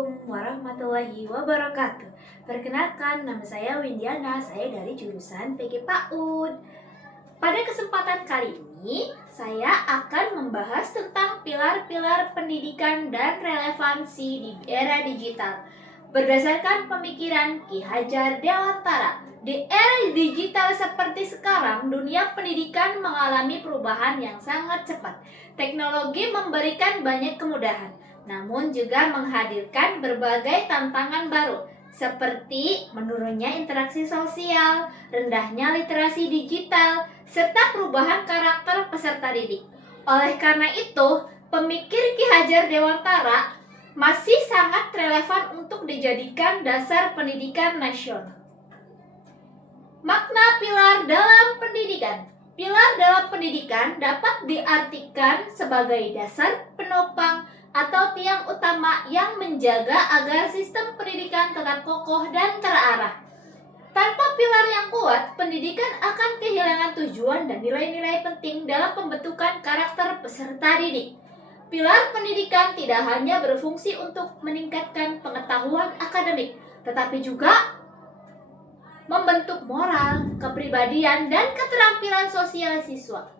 Assalamualaikum warahmatullahi wabarakatuh. Perkenalkan, nama saya Windiana, saya dari jurusan PG PAUD. Pada kesempatan kali ini, saya akan membahas tentang pilar-pilar pendidikan dan relevansi di era digital. Berdasarkan pemikiran Ki Hajar Dewantara, di era digital seperti sekarang, dunia pendidikan mengalami perubahan yang sangat cepat. Teknologi memberikan banyak kemudahan, namun juga menghadirkan berbagai tantangan baru, seperti menurunnya interaksi sosial, rendahnya literasi digital, serta perubahan karakter peserta didik. Oleh karena itu, pemikir Ki Hajar Dewantara masih sangat relevan untuk dijadikan dasar pendidikan nasional. Makna pilar dalam pendidikan. Pilar dalam pendidikan dapat diartikan sebagai dasar, penopang, atau tiang utama yang menjaga agar sistem pendidikan tetap kokoh dan terarah. Tanpa pilar yang kuat, pendidikan akan kehilangan tujuan dan nilai-nilai penting dalam pembentukan karakter peserta didik. Pilar pendidikan tidak hanya berfungsi untuk meningkatkan pengetahuan akademik, tetapi juga membentuk moral, kepribadian, dan keterampilan sosial siswa.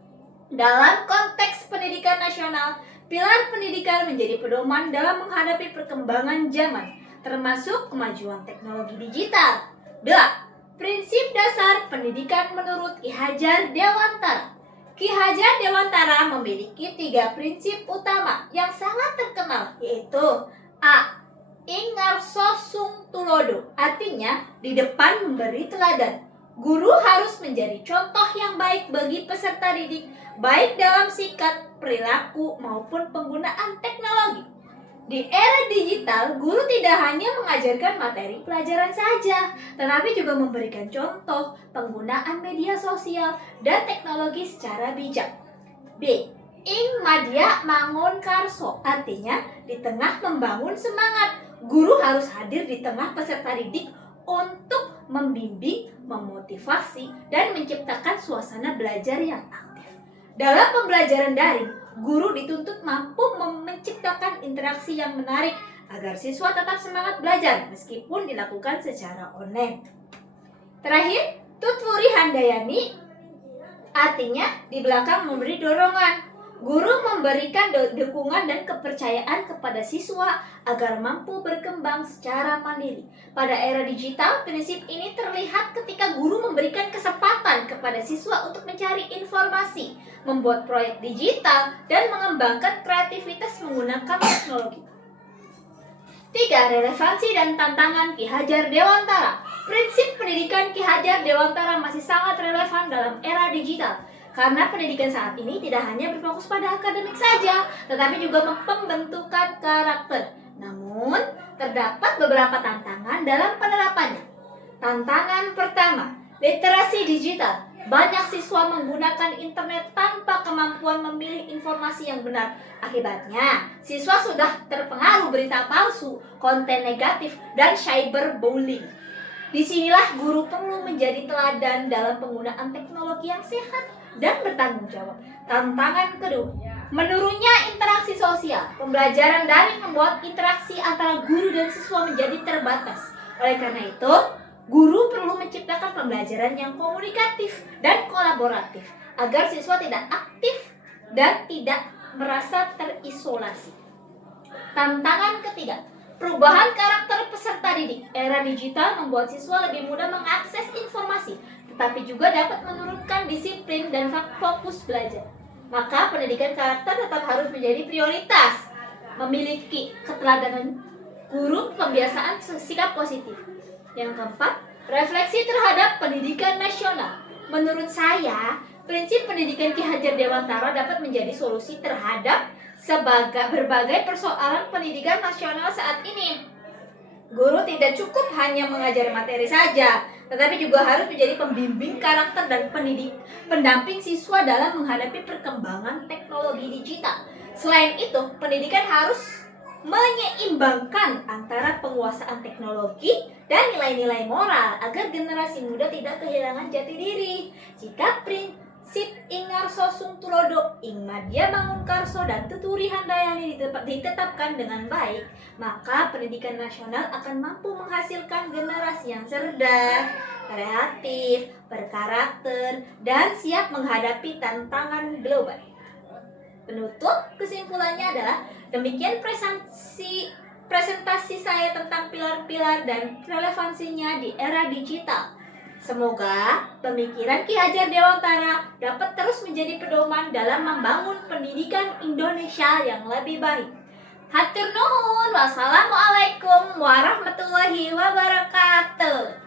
Dalam konteks pendidikan nasional, pilar pendidikan menjadi pedoman dalam menghadapi perkembangan zaman, termasuk kemajuan teknologi digital. 2. Prinsip dasar pendidikan menurut Ki Hajar Dewantara. Ki Hajar Dewantara memiliki 3 prinsip utama yang sangat terkenal, yaitu A. Ingarso sung tulodo, artinya di depan memberi teladan. Guru harus menjadi contoh yang baik bagi peserta didik, baik dalam sikap, perilaku, maupun penggunaan teknologi. Di era digital, guru tidak hanya mengajarkan materi pelajaran saja, tetapi juga memberikan contoh penggunaan media sosial dan teknologi secara bijak. B. Ing madya mangun karso, artinya di tengah membangun semangat, guru harus hadir di tengah peserta didik untuk membimbing, memotivasi, dan menciptakan suasana belajar yang aktif. Dalam pembelajaran daring, guru dituntut mampu menciptakan interaksi yang menarik agar siswa tetap semangat belajar meskipun dilakukan secara online. Terakhir, Tutwuri Handayani, artinya di belakang memberi dorongan. Guru memberikan dukungan dan kepercayaan kepada siswa agar mampu berkembang secara mandiri. Pada era digital, prinsip ini terlihat ketika guru memberikan kesempatan kepada siswa untuk mencari informasi, membuat proyek digital, dan mengembangkan kreativitas menggunakan teknologi. 3. Relevansi dan tantangan Ki Hajar Dewantara. Prinsip pendidikan Ki Hajar Dewantara masih sangat relevan dalam era digital. Karena pendidikan saat ini tidak hanya berfokus pada akademik saja, tetapi juga pembentukan karakter. Namun, terdapat beberapa tantangan dalam penerapannya. Tantangan pertama, literasi digital. Banyak siswa menggunakan internet tanpa kemampuan memilih informasi yang benar. Akibatnya, siswa sudah terpengaruh berita palsu, konten negatif, dan cyberbullying. Disinilah guru perlu menjadi teladan dalam penggunaan teknologi yang sehat dan bertanggung jawab. Tantangan kedua, menurunnya interaksi sosial. Pembelajaran daring membuat interaksi antara guru dan siswa menjadi terbatas. Oleh karena itu, guru perlu menciptakan pembelajaran yang komunikatif dan kolaboratif agar siswa tidak aktif dan tidak merasa terisolasi. Tantangan ketiga, perubahan karakter peserta didik. Era digital membuat siswa lebih mudah mengakses informasi, tetapi juga dapat menurunkan disiplin dan fokus belajar. Maka pendidikan karakter tetap harus menjadi prioritas. Memiliki keteladanan guru, pembiasaan sikap positif. Yang keempat, refleksi terhadap pendidikan nasional. Menurut saya, prinsip pendidikan Ki Hajar Dewantara dapat menjadi solusi terhadap berbagai persoalan pendidikan nasional saat ini. Guru tidak cukup hanya mengajar materi saja, tetapi juga harus menjadi pembimbing karakter dan pendamping siswa dalam menghadapi perkembangan teknologi digital. Selain itu, pendidikan harus menyeimbangkan antara penguasaan teknologi dan nilai-nilai moral agar generasi muda tidak kehilangan jati diri. Jika Sip Ingarso Sungtulodo ing Madya Mangunkarso dan Tuturi Handayani ditetapkan dengan baik, maka pendidikan nasional akan mampu menghasilkan generasi yang cerdas, kreatif, berkarakter, dan siap menghadapi tantangan global. Penutup kesimpulannya adalah demikian presentasi saya tentang pilar-pilar dan relevansinya di era digital. Semoga pemikiran Ki Hajar Dewantara dapat terus menjadi pedoman dalam membangun pendidikan Indonesia yang lebih baik. Hatur nuhun. Wassalamualaikum warahmatullahi wabarakatuh.